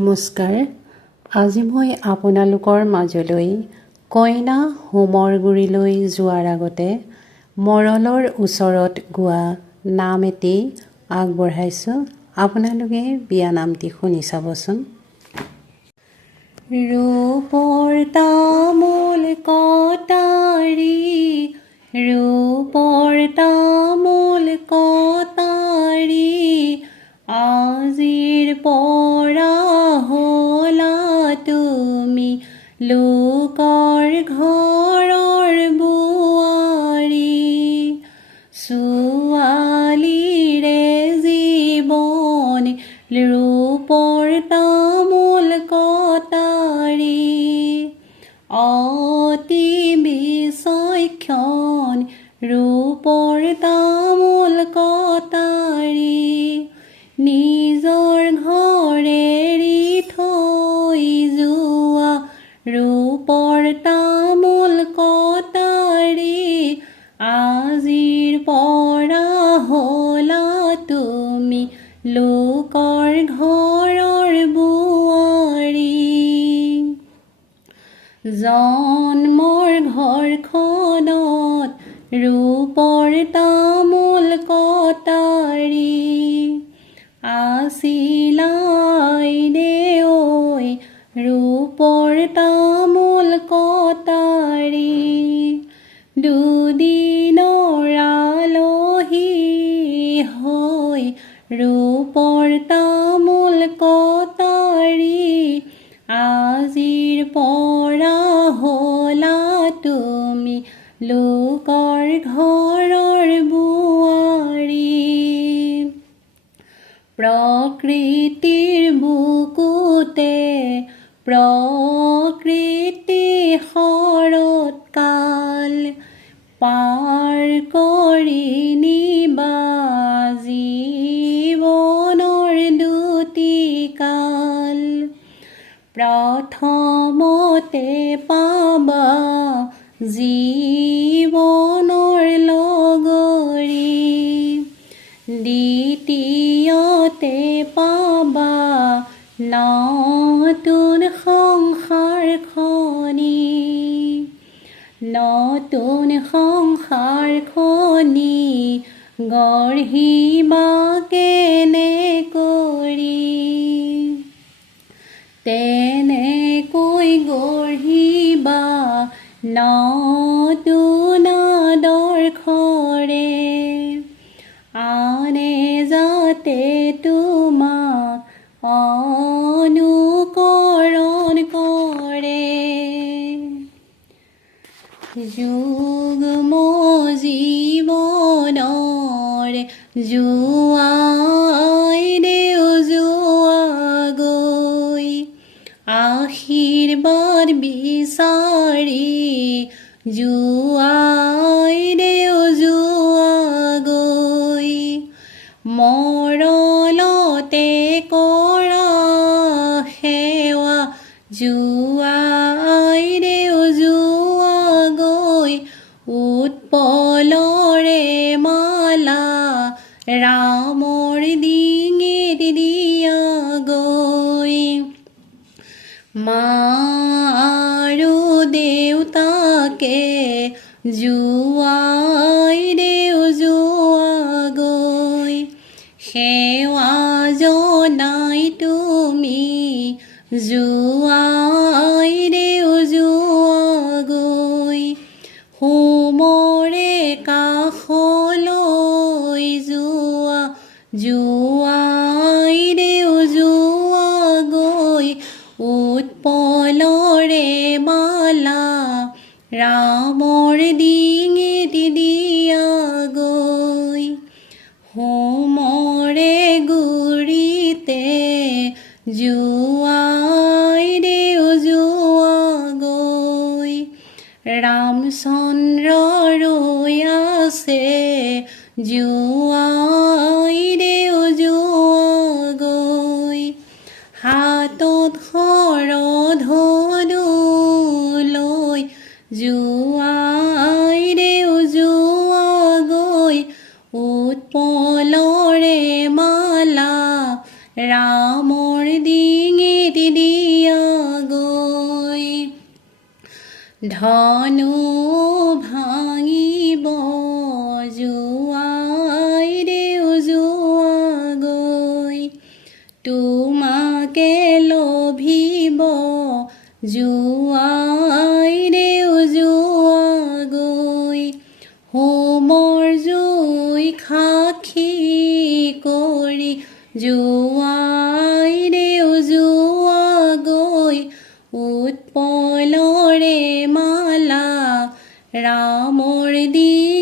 নমস্কাৰ। আজি মই আপোনালোকৰ মাজলৈ কইনা হোমৰ গুৰিলৈ যোৱাৰ আগতে মৰলৰ ওচৰত গোৱা নাম এটি আগবঢ়াইছোঁ। আপোনালোকে বিয়া নামটি শুনি চাবচোন। ৰূপৰ তামোল কটাৰী, ৰূপৰ তামোল কটাৰী, আজিৰ পৰা হ'লা তুমি লোকৰ ঘৰৰ বোৱাৰী। ছোৱালীৰে জীৱন ৰূপৰ তামোল কটাৰী, অতি বিচক্ষণ ৰূপৰ তামোল কটাৰী। নিজৰ ঘৰ এৰি থৈ যোৱা ৰূপৰ তামোল কটাৰী, আজিৰ পৰা হ'লা তুমি লোকৰ ঘৰৰ বোৱাৰী। জন্মৰ ঘৰখনত ৰূপৰ তামোল কটাৰী, আছিলাই দেৱৈ ৰূপৰ তামোল কটাৰী। দুদিনৰ আলহী হৈ ৰূপৰ তামোল কটাৰী, আজিৰ পৰা হ'লা তুমি লোকৰ ঘৰৰ বোৱাৰী। প্ৰকৃতিৰ বুকুতে প্ৰকৃতি শৰৎকাল, পাৰ কৰি নিবা জীৱনৰ দুটি কাল। প্ৰথমতে পাবা জীৱনৰ লগৰী, দ্বিতীয়তে পাবা নতুন সংসাৰখনি, নতুন সংসাৰখনি গঢ়িবা কেনে কৰি। তেনেকৈ গঢ়িবা নতুন আদৰ্শৰে, আনে যাতে তোমাক অনুকৰণ কৰে। যুগ্ম জীৱনৰ জোৱাই দেও যোৱা গৈ, আশীৰ্বাদ বিচাৰি জোৱাই দেও যোৱা গৈ। মৰলতে কৰা সেৱা জোৱাই দেও যোৱা গৈ, উৎপলৰে মালা ৰামৰ ডিঙিত দিয়া গৈ। মা আৰু দেউতাকে জোৱাই দেও যোৱা গৈ, সেৱা জনাই তুমি জোৱাই দেও যোৱা গৈ। হোমৰে কাষলৈ যোৱা জোৱাই দেও যোৱা গৈ, উৎপলৰে মালা ৰামৰ ডিঙিত দিয়া গৈ। হোমৰে গুৰিতে জোৱাই দেও যোৱা গৈ, ৰামচন্দ্ৰ ৰৈ আছে জোৱাই দেও যোৱা গৈ। হাতত শৰধনু লৈ জোৱাই দেও যোৱা গৈ, উৎপলৰে মালা ৰামৰ ডিঙিত ধনু ভাঙিব জোৱাই দেউজোৱা গৈ তোমাকে লভিব জোৱাই দেউজোৱা গৈ হোমৰ জুই সাক্ষী কৰি জোৱাই দেউজোৱা গৈ উৎপলৰে মালা ৰামৰ দি